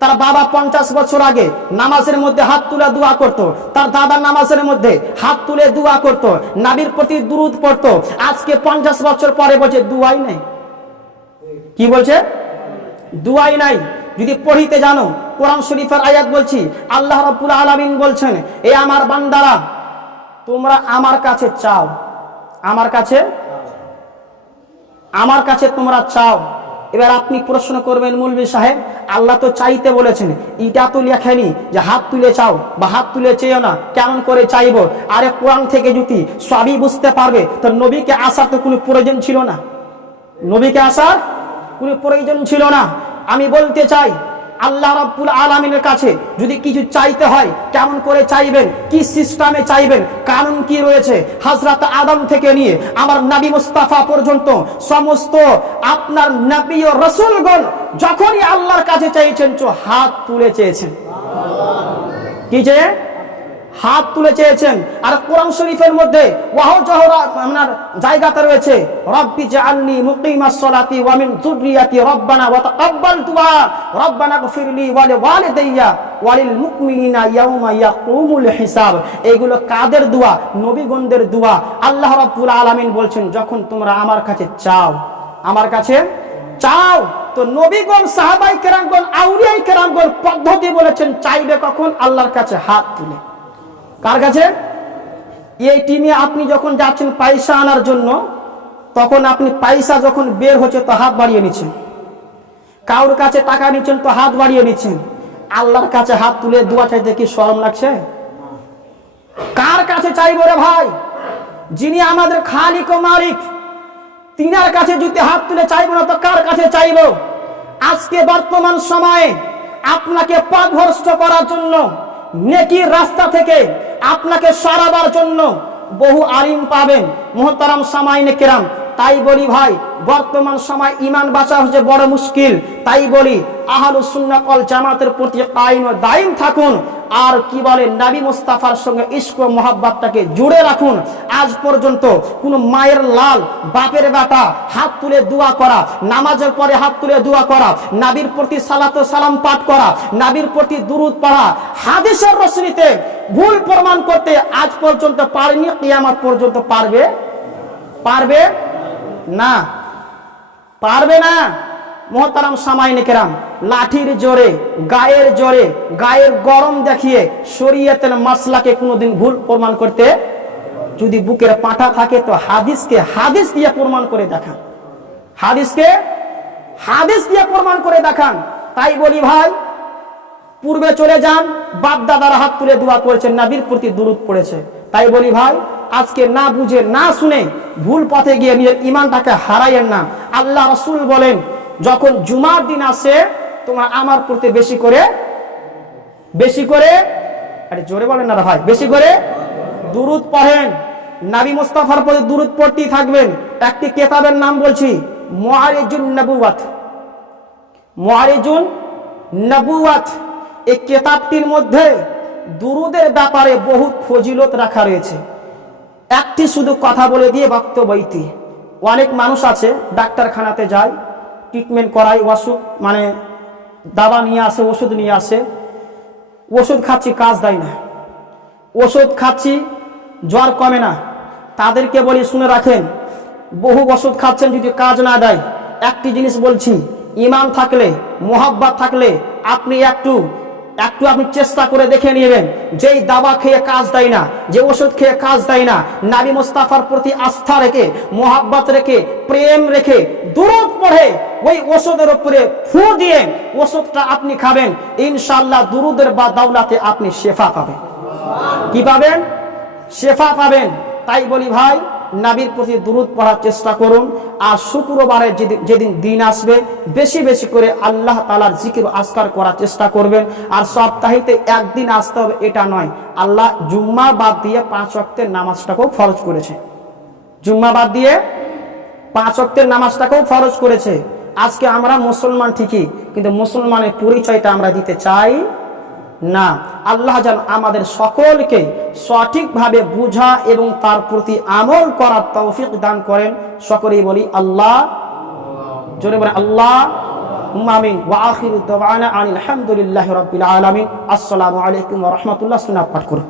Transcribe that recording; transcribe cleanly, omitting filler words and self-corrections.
তার বাবা 50 বছর আগে নামাজের মধ্যে হাত তুলে দোয়া করত, তার দাদা নামাজের মধ্যে হাত তুলে দোয়া করত, নবীর প্রতি দুরূদ পড়তো। আজকে 50 বছর পরে বলছে দুয়াই নাই। কি বলছে? দুয়াই নাই। যদি পড়িতে জানো, কোরআন শরীফের আয়াত বলছি, আল্লাহ রাব্বুল আলামিন বলছেন, এ আমার বান্দারা, তোমরা আমার কাছে চাও, আমার কাছে তোমরা চাও। এবার আপনি প্রশ্ন করবেন, মৌলভী সাহেব, আল্লাহ তো চাইতে বলেছেন, এটা তো লেখেনি যে হাত তুলে চাও বা হাত তুলে চেয়েও না, কেমন করে চাইবো? আরে কোরআন থেকে যদি সবই বুঝতে পারবে তো নবীকে আসার তো কোনো প্রয়োজন ছিল না, নবীকে আসার কোনো প্রয়োজন ছিল না। আমি বলতে চাই, আল্লাহ রাব্বুল আলামিনের কাছে যদি কিছু চাইতে হয়, কেমন করে চাইবেন, কি সিস্টেমে চাইবেন, কারণ কি রয়েছে? হযরত আদম থেকে নিয়ে আমার নবী মুস্তাফা পর্যন্ত সমস্ত আপনার নবী ও রাসূলগণ যখনই আল্লাহর কাছে চাইছেন, হাত তুলে চেয়েছেন। কি যে হাত তুলে চেয়েছেন। আর কোরআন শরীফের মধ্যে আপনার জায়গাতে রয়েছে, রব্বি জাআলনি মুকিমাস সালাতি ওয়া মিন যুররিয়াতি রব্বানা ওয়া তাকাব্বাল দুআ রব্বানা গফিরলি ওয়া লিওয়ালিদাইয়া ওয়া লিল মুমিনিনা ইয়াউমা ইয়াকুমুল হিসাব। এগুলো কাদের দোয়া? নবীগণদের দোয়া। আল্লাহ রাব্বুল আলামিন বলছেন, যখন তোমরা আমার কাছে চাও, আমার কাছে চাও, তো নবীগণ, সাহাবাই কেরামগণ, আউলিয়াই কেরামগণ পদ্ধতি বলেছেন চাইবে কখন? আল্লাহর কাছে হাত তুলে। কার কাছে? এই টিমে আপনি যখন যাচ্ছেন পয়সা আনার জন্য, তখন আপনি পয়সা যখন বের হচ্ছে তো হাত বাড়িয়ে নিচ্ছেন, কারোর কাছে টাকা নিচ্ছেন তো হাত বাড়িয়ে নিচ্ছেন। আল্লাহর কাছে হাত তুলে দোয়া চাইতে কি শরম লাগছে? কার কাছে চাইবো রে ভাই? যিনি আমাদের খালিক ও মালিক, তিনার কাছে যদি হাত তুলে চাইবো না তো কার কাছে চাইবো? আজকে বর্তমান সময়ে আপনাকে পথভ্রষ্ট করার জন্য, নেকির রাস্তা থেকে আপনাকে সরাবার জন্য বহু আলিম পাবেন, মুহতারাম সামাইনে কেরাম। তাই বলি ভাই, বর্তমান সময় ঈমান বাঁচা হচ্ছে বড় মুশকিল। তাই বলি, আহলুস সুন্নাহ ওয়াল জামাতের প্রতি কায়েম ও দায়ীম থাকুন। আর কি বলে, নবী মুস্তাফার সঙ্গে ইশক ও মহব্বতটাকে জুড়ে রাখুন। আজ পর্যন্ত কোন মায়ের লাল, বাপের বেটা হাত তুলে দোয়া করা, নামাজের পরে হাত তুলে দোয়া করা, নবীর প্রতি সালাত ও সালাম পাঠ করা, নবীর প্রতি দুরূদ পড়া, হাদিসের রশনিতে ভুল প্রমাণ করতে আজ পর্যন্ত পারেনি। কিয়ামত পর্যন্ত পারবে? পারবে না, পারবে না। মুহতারাম সামাইনে কেরাম, লাঠির জোরে, গায়ের গরম দেখিয়ে শরীয়তের মাসলাকে কোনোদিন ভুল প্রমাণ করতে, যদি বুকের পাঁঠা থাকে তো হাদিসকে হাদিস দিয়ে প্রমাণ করে দেখান, হাদিসকে হাদিস দিয়ে প্রমাণ করে দেখান। তাই বলি ভাই, পূর্বে চলে যান, বাপ দাদারা হাত তুলে দোয়া করেছেন, নবীর প্রতি দুরূদ পড়েছে। তাই বলি ভাই, আজকে না বুঝে না শুনে ভুল পথে গিয়ে নিজের ঈমানটাকে হারাইয়েন না। আল্লাহ রাসূল বলেন, যখন জুমার দিন আসে তোমরা আমার প্রতি বেশি করে, আরে জোরে বলেন না ভাই, বেশি করে দুরূদ পড়েন। নবী মুস্তাফার প্রতি দুরূদ পড়তেই থাকবেন। একটি কিতাবের নাম বলছি, মুআরিজুন নবুওয়াত। এই কিতাবটির মধ্যে দুরূদের ব্যাপারে বহু ফজিলত রাখা রয়েছে। একটি শুধু কথা বলে দিয়ে বক্তব্য ইতি। অনেক মানুষ আছে ডাক্তারখানাতে যায়, ট্রিটমেন্ট করায়, ওষুধ মানে দাবা নিয়ে আসে, ওষুধ নিয়ে আসে, ওষুধ খাচ্ছি কাজ দেয় না, ওষুধ খাচ্ছি জ্বর কমে না। তাদেরকে বলি, শুনে রাখেন, বহু ওষুধ খাচ্ছেন, যদি কাজ না দেয়, একটি জিনিস বলছি, ঈমান থাকলে, মুহাব্বত থাকলে আপনি একটু আপনি চেষ্টা করে দেখে নেবেন, যেই দাবা খেয়ে কাজ দেয় না, যে ওষুধ খেয়ে কাজ দেয় না, নবী মুস্তাফার প্রতি আস্থা রেখে, মুহাব্বত রেখে, প্রেম রেখে, দুরূদ পড়ে ওই ওষুধের উপরে ফু দিয়ে ওষুধটা আপনি খাবেন, ইনশাআল্লাহ দুরূদের বা দাওলাতে আপনি শেফা পাবেন। কি পাবেন? শেফা পাবেন। তাই বলি ভাই, নবীর প্রতি দুরূদ পড়ার চেষ্টা করুন। আর শুক্রবারে যেদিন দিন আসবে, বেশি বেশি করে আল্লাহ তাআলার জিকির আজকার করার চেষ্টা করবেন। আর সপ্তাহে একদিন আসতে হবে এটা নয়, আল্লাহ জুম্মা বাদ দিয়ে 5 ওয়াক্তের নামাজটাকেও ফরজ করেছে। জুম্মা বাদ দিয়ে 5 ওয়াক্তের নামাজটাকেও ফরজ করেছে। আজকে আমরা মুসলমান ঠিকই, কিন্তু মুসলমানের পরিচয়টা আমরা দিতে চাই না। আল্লাহ যেন আমাদের সকলকে সঠিকভাবে বুঝা এবং তার প্রতি আমল করার তৌফিক দান করেন। সকলেই বলি আল্লাহ, জোরে বলে আল্লাহ। আমিন ওয়া আখিরু দাওয়ানা আনিল হামদুলিল্লাহি রাব্বিল আলামিন। আসসালামু আলাইকুম ওয়া রাহমাতুল্লাহ। সুন্নাত পাঠ করুন।